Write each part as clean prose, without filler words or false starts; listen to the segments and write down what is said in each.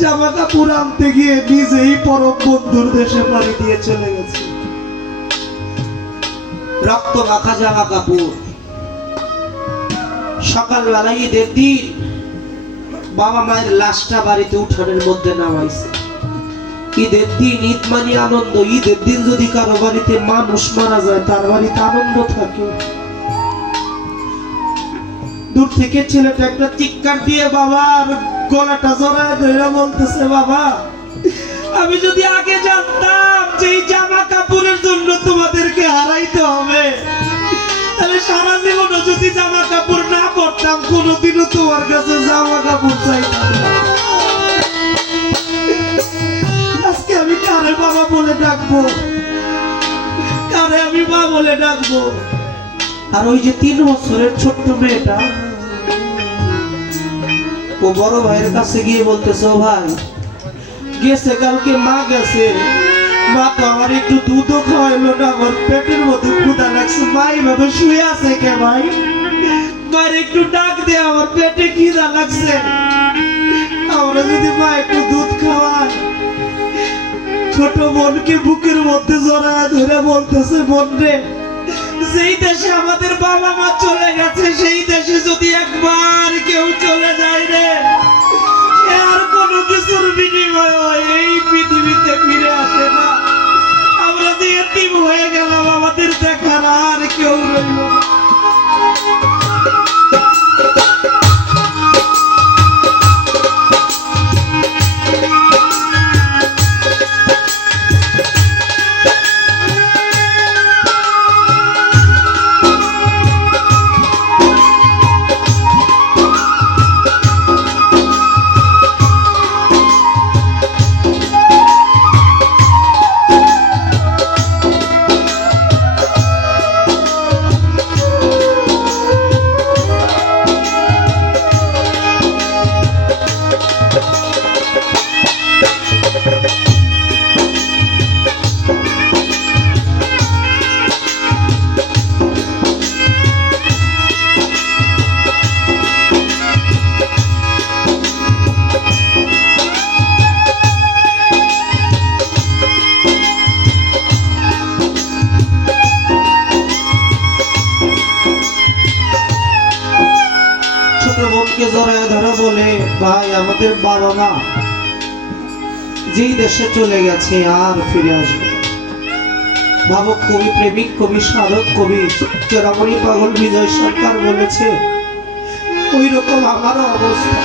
জামা কাপড় আনতে গিয়ে নিজেই পরম বন্ধুর দেশে পাড়ি দিয়ে চলে গেছে। রক্ত মাখা জামা কাপড়। সকালবেলায় ঈদের দিন বাবা মায়ের লাশটা বাড়িতে উঠানের মধ্যে নামাইছে। ঈদের দিন, ঈদ মানে আনন্দ। ঈদের দিন যদি কারো বাড়িতে মানুষ মারা যায় তার বাড়িতে আনন্দ থাকে। দূর থেকে ছেলেটা একটা চিৎকার দিয়ে বাবার গলাটা জড়ায় ধরে বলতেছে, বাবা আমি যদি আগে জানতাম যে এই জামা কাপড়ের জন্য তোমাদেরকে হারাইতে হবে, তাহলে সারা জীবনও যদি জামা কাপড় না পরতাম, কোনোদিনও তোমার কাছে জামা কাপড় চাইতাম না। আজকে আমি কারে বাবা বলে ডাকবো, কারে আমি মা বলে ডাকবো? আর ওই যে 3 বছরের ছোট্ট মেয়েটা, ও বড় ভাইয়ের কাছে গিয়ে বলতেছে, ও ভাই গেছে কালকে মা গেছে, মা তো আমার একটু দুধও খাওয়াইলো না, আমার পেটের মধ্যে ক্ষুধা লাগছে, মা এইভাবে শুয়ে আছে কে ভাই? মায়ের একটু ডাক দে, আমার পেটে খিদা লাগছে, আমরা যদি মা একটু দুধ খাওয়ায়। ছোট বোনকে বুকের মধ্যে জড়ায় ধরে বলতেছে, বোন রে, যেই দেশে আমাদের বাবা মা চলে গেছে সেই দেশে যদি একবার কেউ চলে যায় রে, আর কোনো কিছুর বিনিময় এই পৃথিবীতে ফিরে আসে না। আমরা যে এতিম হয়ে গেলাম, আমাদের দেখার আর কেউ রইল না। জড়ায় ধরে বলে, ভাই আমাদের বাবা মা যেই দেশে চলে গেছে আর ফিরে আসবে। ভাবক কবি, প্রেমিক কবি, সাধক কবি চোরামণি পাগল বিজয় সরকার বলেছে, ওই রকম আমারও অবস্থা।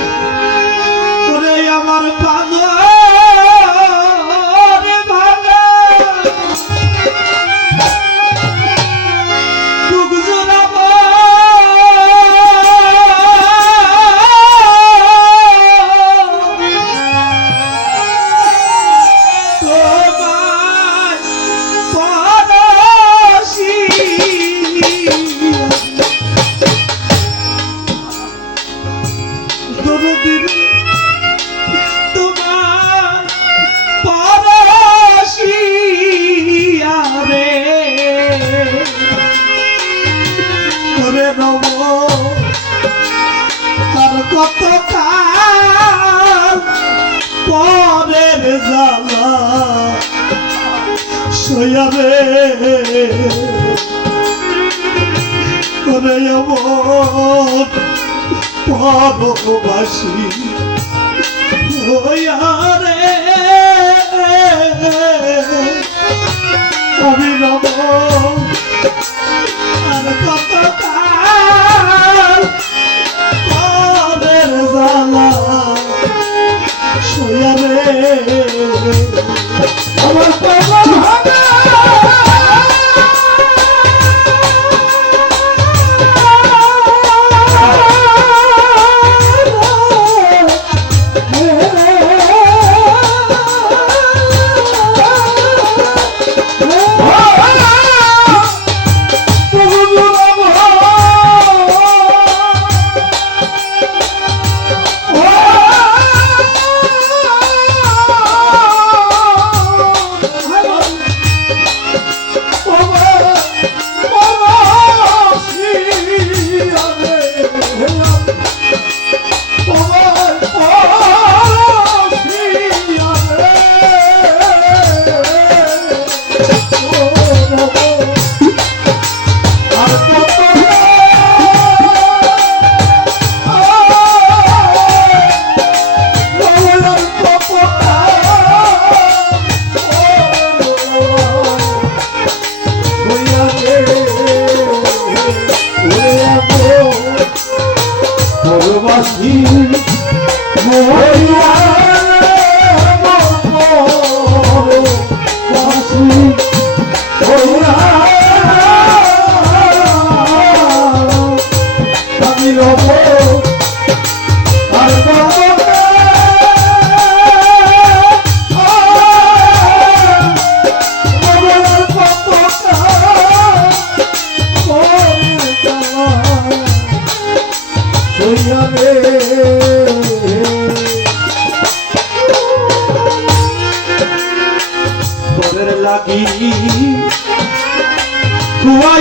ওরে আমার পাগল কত কাল পরের জ্বালা সয়াবে করে এমন পরবাসী হইয়ারে আমি রব আর কত কাল আমার পাগল হবে Why